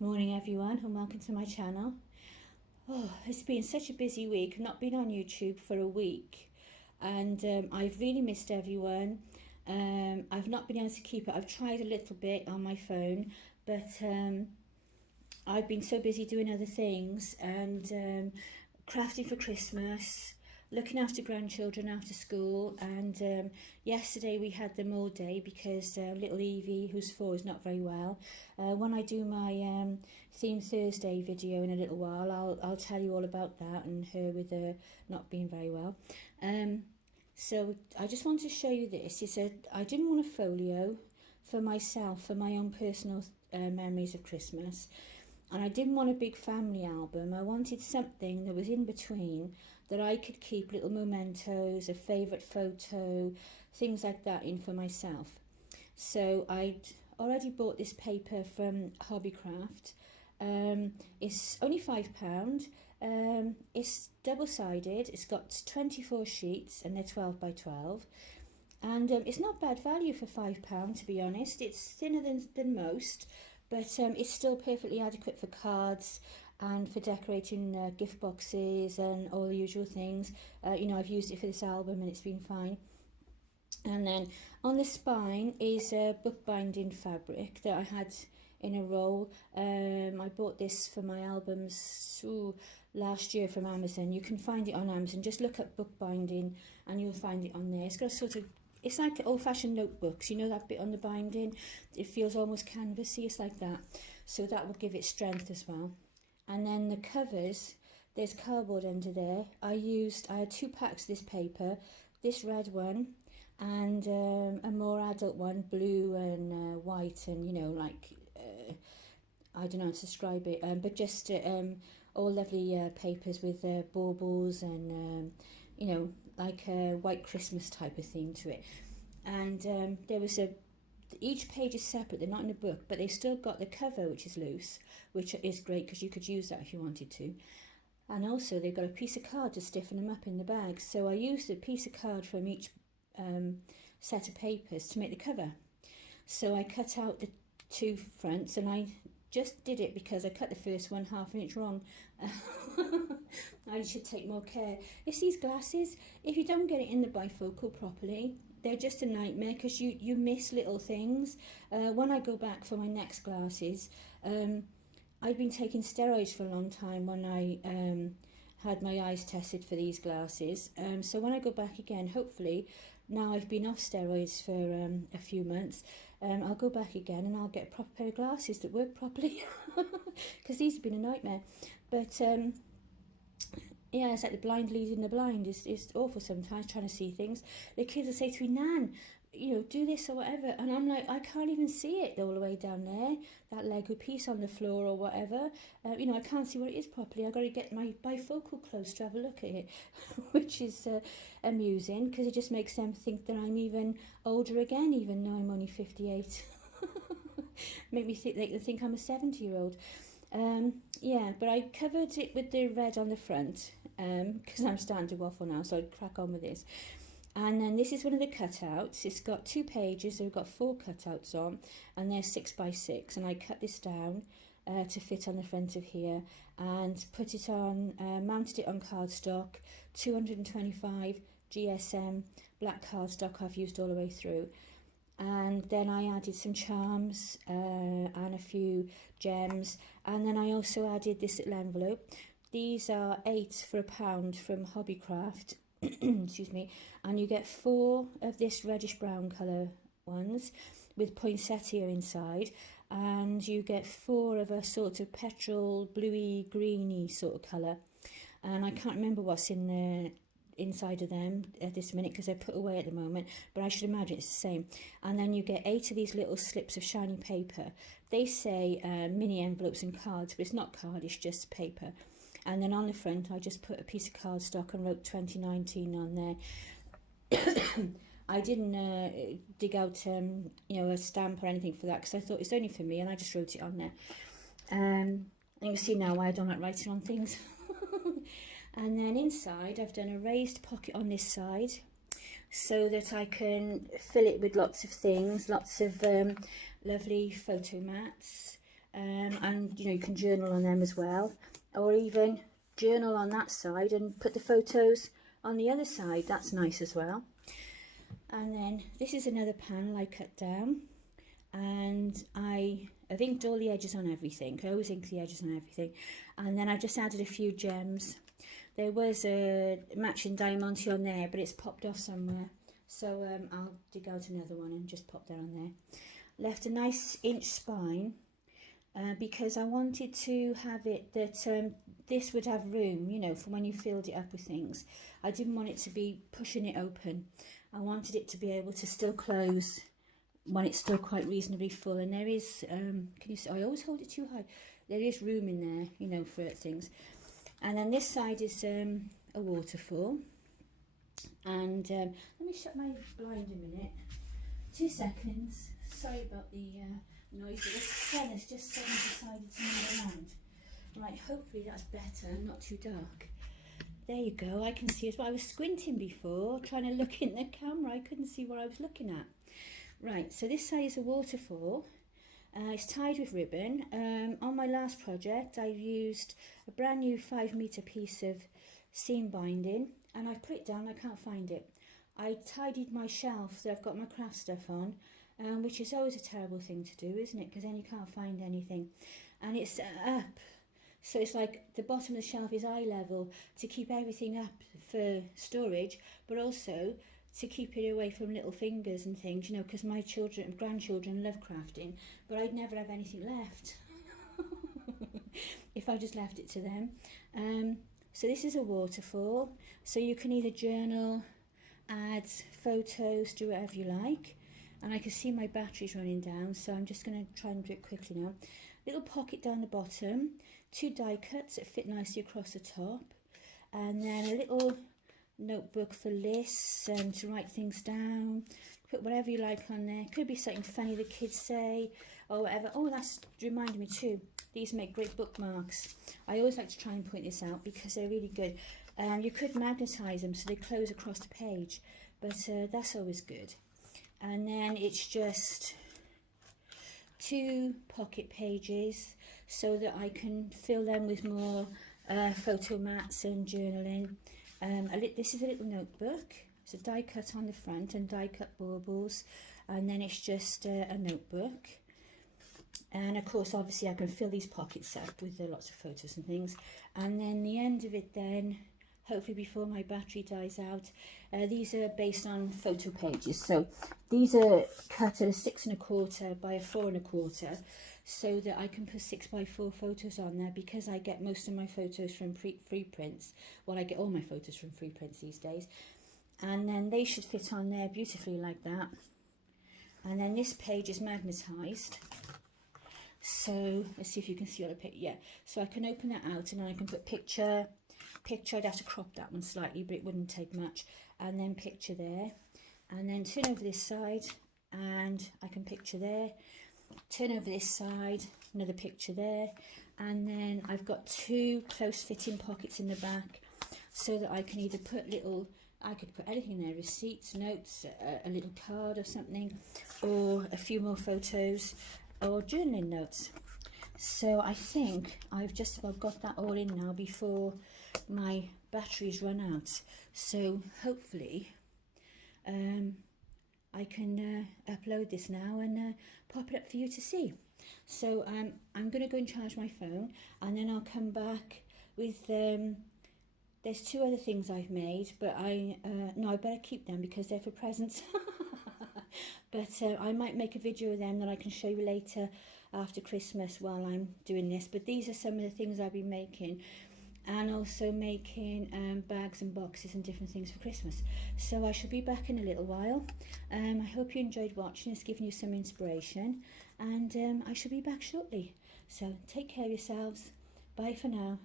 Morning everyone and welcome to my channel. Oh, it's been such a busy week. I've not been on YouTube for a week and I've really missed everyone. I've not been able to keep it. I've tried a little bit on my phone, but I've been so busy doing other things and crafting for Christmas, looking after grandchildren after school, and yesterday we had them all day because little Evie, who's 4, is not very well. When I do my Theme Thursday video in a little while, I'll tell you all about that and her with not being very well. So I just wanted to show you this. I didn't want a folio for myself, for my own personal memories of Christmas, and I didn't want a big family album. I wanted something that was in between, that I could keep little mementos, a favourite photo, things like that in for myself. So I'd already bought this paper from Hobbycraft. It's only £5. It's double-sided. It's got 24 sheets and they're 12 by 12. And it's not bad value for £5, to be honest. It's thinner than most, but it's still perfectly adequate for cards and for decorating gift boxes and all the usual things. You know, I've used it for this album and it's been fine. And then on the spine is a bookbinding fabric that I had in a roll. I bought this for my albums last year from Amazon. You can find it on Amazon. Just look up bookbinding and you'll find it on there. It's got a sort of, it's like old-fashioned notebooks, you know, that bit on the binding, it feels almost canvassy. It's like that, so that will give it strength as well. And then the covers, there's cardboard under there. I had 2 packs of this paper, this red one and a more adult one, blue and white, and you know, like I don't know how to describe it, but just all lovely papers with baubles and you know, like a white Christmas type of theme to it. And there was each page is separate, they're not in a book, but they've still got the cover, which is loose, which is great because you could use that if you wanted to. And also they've got a piece of card to stiffen them up in the bag, so I used a piece of card from each set of papers to make the cover. So I cut out the 2 fronts, and I just did it because I cut the first one ½ an inch wrong. I should take more care. It's these glasses, if you don't get it in the bifocal properly, they're just a nightmare because you miss little things. When I go back for my next glasses, I've been taking steroids for a long time when I had my eyes tested for these glasses. So when I go back again, hopefully, now I've been off steroids for a few months, I'll go back again and I'll get a proper pair of glasses that work properly, because these have been a nightmare. But yeah, it's like the blind leading the blind. It's awful sometimes trying to see things. The kids will say to me, Nan, you know, do this or whatever, and I'm like, I can't even see it all the way down there, that Lego piece on the floor or whatever. You know, I can't see what it is properly. I've got to get my bifocal close to have a look at it, which is amusing, because it just makes them think that I'm even older again, even though I'm only 58. Make me think, they think I'm a 70-year-old. Yeah, but I covered it with the red on the front, because I'm starting to waffle now, so I'd crack on with this. And then this is one of the cutouts. It's got 2 pages, so we've got 4 cutouts on, and they're 6 by 6. And I cut this down to fit on the front of here, and put it on, mounted it on cardstock, 225 GSM black cardstock I've used all the way through. And then I added some charms and a few gems, and then I also added this little envelope. These are 8 for £1 from Hobbycraft. Excuse me, and you get 4 of this reddish brown colour ones with poinsettia inside, and you get 4 of a sort of petrol bluey greeny sort of colour, and I can't remember what's in the inside of them at this minute because they're put away at the moment, but I should imagine it's the same. And then you get 8 of these little slips of shiny paper. They say mini envelopes and cards, but it's not card, it's just paper. And then on the front, I just put a piece of cardstock and wrote 2019 on there. I didn't dig out, you know, a stamp or anything for that, because I thought it's only for me, and I just wrote it on there. And you see now why I don't like writing on things. And then inside, I've done a raised pocket on this side. so that I can fill it with lots of things, lots of lovely photo mats, and you know, you can journal on them as well, or even journal on that side and put the photos on the other side. That's nice as well. And then this is another panel I cut down, and I've inked all the edges on everything. I always ink the edges on everything. And then I've just added a few gems. There was a matching diamante on there, but it's popped off somewhere. So I'll dig out another one and just pop that on there. Left a nice inch spine because I wanted to have it that this would have room, you know, for when you filled it up with things. I didn't want it to be pushing it open. I wanted it to be able to still close when it's still quite reasonably full. And there is, can you see, I always hold it too high. There is room in there, you know, for things. And then this side is a waterfall. And let me shut my blind a minute. 2 seconds. Sorry about the noise. The sun has just suddenly decided to move around. Right, hopefully that's better, not too dark. There you go, I can see as well. I was squinting before, trying to look in the camera. I couldn't see what I was looking at. Right, so this side is a waterfall. It's tied with ribbon. On my last project, I've used a brand new 5-meter piece of seam binding, and I've put it down. I can't find it. I tidied my shelf that I've got my craft stuff on, which is always a terrible thing to do, isn't it? Because then you can't find anything. And it's up, so it's like the bottom of the shelf is eye level to keep everything up for storage, but also to keep it away from little fingers and things, you know, because my children and grandchildren love crafting, but I'd never have anything left if I just left it to them. So this is a waterfall, so you can either journal, add photos, do whatever you like. And I can see my battery's running down, so I'm just going to try and do it quickly now. Little pocket down the bottom, 2 die cuts that fit nicely across the top, and then a little notebook for lists and to write things down. Put whatever you like on there. Could be something funny the kids say or whatever. Oh, that's reminded me too. These make great bookmarks. I always like to try and point this out because they're really good. You could magnetise them so they close across the page, but that's always good. And then it's just 2 pocket pages so that I can fill them with more photo mats and journaling. This is a little notebook. It's a die cut on the front and die cut baubles, and then it's just a notebook. And of course, obviously I can fill these pockets up with lots of photos and things. And then the end of it then, hopefully before my battery dies out, these are based on photo pages. So these are cut at a 6 1/4 by a 4 1/4, so that I can put 6 by 4 photos on there, because I get most of my photos from free prints. Well, I get all my photos from free prints these days. And then they should fit on there beautifully like that. And then this page is magnetised. So let's see if you can see what I pick. Yeah, so I can open that out and then I can put picture. I'd have to crop that one slightly, but it wouldn't take much. And then picture there, and then turn over this side and I can picture there. Turn over this side, another picture there, and then I've got 2 close fitting pockets in the back, so that I can either put I could put anything there, receipts, notes, a little card or something, or a few more photos or journaling notes. So I think I've just about got that all in now before my batteries run out. So hopefully I can upload this now and pop it up for you to see. So I'm going to go and charge my phone, and then I'll come back with there's 2 other things I've made, but I better keep them because they're for presents. But I might make a video of them that I can show you later after Christmas while I'm doing this. But these are some of the things I'll be making, and also making bags and boxes and different things for Christmas. So I shall be back in a little while. I hope you enjoyed watching. It's given you some inspiration, and I shall be back shortly. So take care of yourselves. Bye for now.